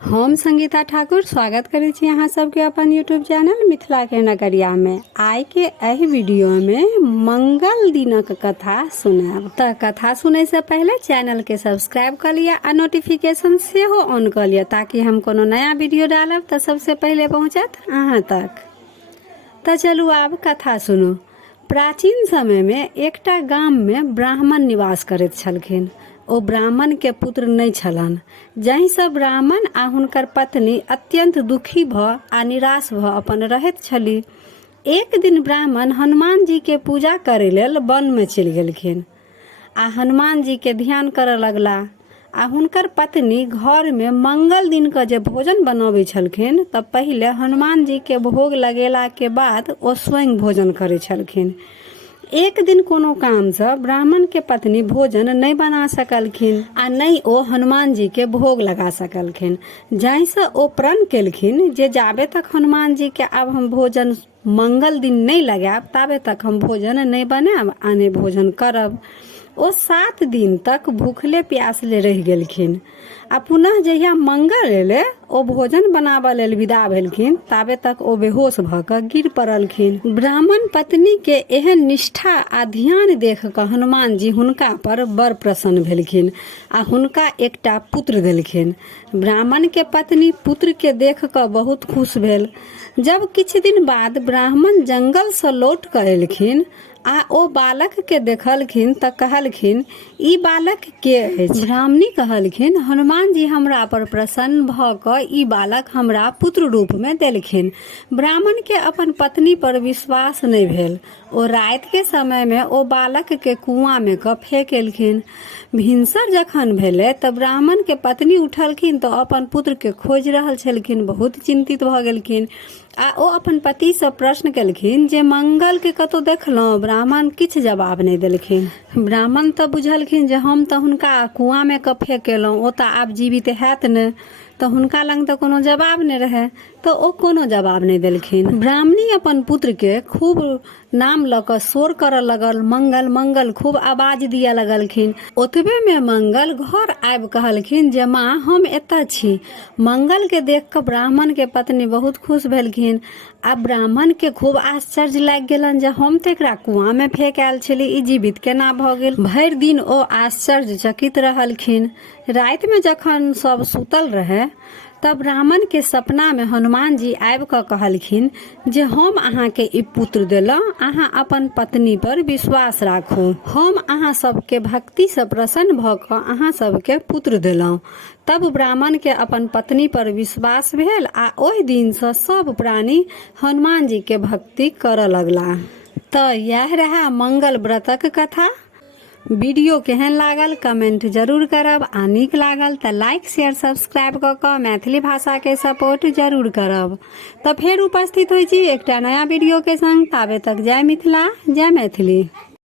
हम संगीता ठाकुर स्वागत करै छी अहाँ सबके अपन यूट्यूब चैनल मिथिला के नगरिया में। आइ के एहि वीडियो में मंगल दिनक कथा सुनाब। त कथा सुनै से पहले चैनल के सब्सक्राइब कर लिया आ नोटिफिकेशन से हो ऑन कर लिया ताकि हम कोनो नया वीडियो डालब त सबसे पहले पहुंचत अहाँ तक। त चलू आब कथा सुनू। प्राचीन समय में एकटा गाम में ब्राह्मण निवास करैत छलखिन। ओ ब्राह्मण के पुत्र नहीं छलन, जाहि से ब्राह्मण आ हुनकर पत्नी अत्यंत दुखी भ आ निराश भ अपन रहैत छली। एक दिन ब्राह्मण हनुमान जी के पूजा करे लेल वन में चलि गेलखिन आ हनुमान जी के ध्यान करऽ लगला। आ हुनकर पत्नी घर में मंगल दिन का जे भोजन बनाबै छलखिन त पहिले हनुमान जी के भोग लगेला के बाद ओ स्वयं भोजन करे छलखिन। एक दिन कोनो काम से ब्राह्मण के पत्नी भोजन नहीं बना सकलखिन आ नहीं ओ हनुमान जी के भोग लगा सकलखिन, जाहि से ओ प्रण केलखिन जे जाबे तक हनुमान जी के अब हम भोजन मंगल दिन नहीं लगाब ताबे तक हम भोजन नहीं बनाब आ नहीं भोजन करब। ओ 7 दिन तक भूखले प्यासले रह गेलखिन आ पुनः जहिया मंगल एले ओ भोजन बनाबऽ लेल विदा भेलखिन ताबे तक ओ बेहोश भ क गिर पड़लखिन। ब्राह्मण पत्नी के एहन निष्ठा आ ध्यान देख क हनुमान जी हुनका पर बड़ प्रसन्न भेलखिन आ हुनका एकटा पुत्र देलखिन। ब्राह्मण के पत्नी पुत्र के देख क बहुत खुश भेल। जब किछ दिन बाद ब्राह्मण जंगल से लौट क एलखिन आ ओ बालक के देखलखिन त कहलखिन ई बालक के अछि। ब्राह्मणी कहलखिन हनुमान जी हमरा पर प्रसन्न भ क ई बालक हमरा पुत्र रूप में देलखिन। ब्राह्मण के अपन पत्नी पर विश्वास नहीं भेल। ओ रात के समय में ओ बालक के कुआं में क फेंकेलखिन। भिनसर जखन भेले त ब्राह्मण के पत्नी उठलखिन त अपन पुत्र के खोज रहल छलखिन। बहुत चिंतित भ गेलखिन आ ओ अपन पति से प्रश्न केलखिन जे मंगल के कतौ देखलहुं। ब्राह्मण किछ जवाब नहीं देलखिन। ब्राह्मण त बुझलखिन जे हम त हुनका कुआं में क फेंकेलहुं, ओ त आब जीवित हैत ने, त हुनका लंग त कोनो जवाब नहीं रहे त ओ कोनो जवाब नहीं देलखिन। ब्राह्मणी अपन पुत्र के खूब नाम ल क शोर करऽ लगल, मंगल मंगल खूब आवाज दिया लगलखिन। ओतबे में मंगल घर आबि कहलखिन जे माँ हम एतऽ छी। मंगल के देख क ब्राह्मण के पत्नी बहुत खुश भेलखिन। आ ब्राह्मण के खूब आश्चर्य लाग गेलन जे हम त एकरा कुआं में फेंक आयल छली, ई जीवित केना भ गेल। भरि दिन ओ आश्चर्यचकित रहलखिन। रात में जखन सब सुतल रहे तब ब्राह्मण के सपना में हनुमान जी आबि क कहलखिन जे हम अहाँ के ई पुत्र देलहुं, अहाँ अपन पत्नी पर विश्वास राखू। हम अहाँ सबके भक्ति से प्रसन्न भ क अहाँ सबके पुत्र देलहुं। तब ब्राह्मण के अपन पत्नी पर विश्वास भेल आ ओहि दिन से सब प्राणी हनुमान जी के भक्ति करऽ लगला। त यह रहा मंगल व्रतक कथा। वीडियो केहन लागल कमेंट जरूर करब आ नीक लागल त लाइक शेयर सब्सक्राइब क क मैथिली भाषा के सपोर्ट जरूर करब। त फेर उपस्थित होइ छी एकटा नया वीडियो के संग। ताबे तक जय मिथिला जय मैथिली।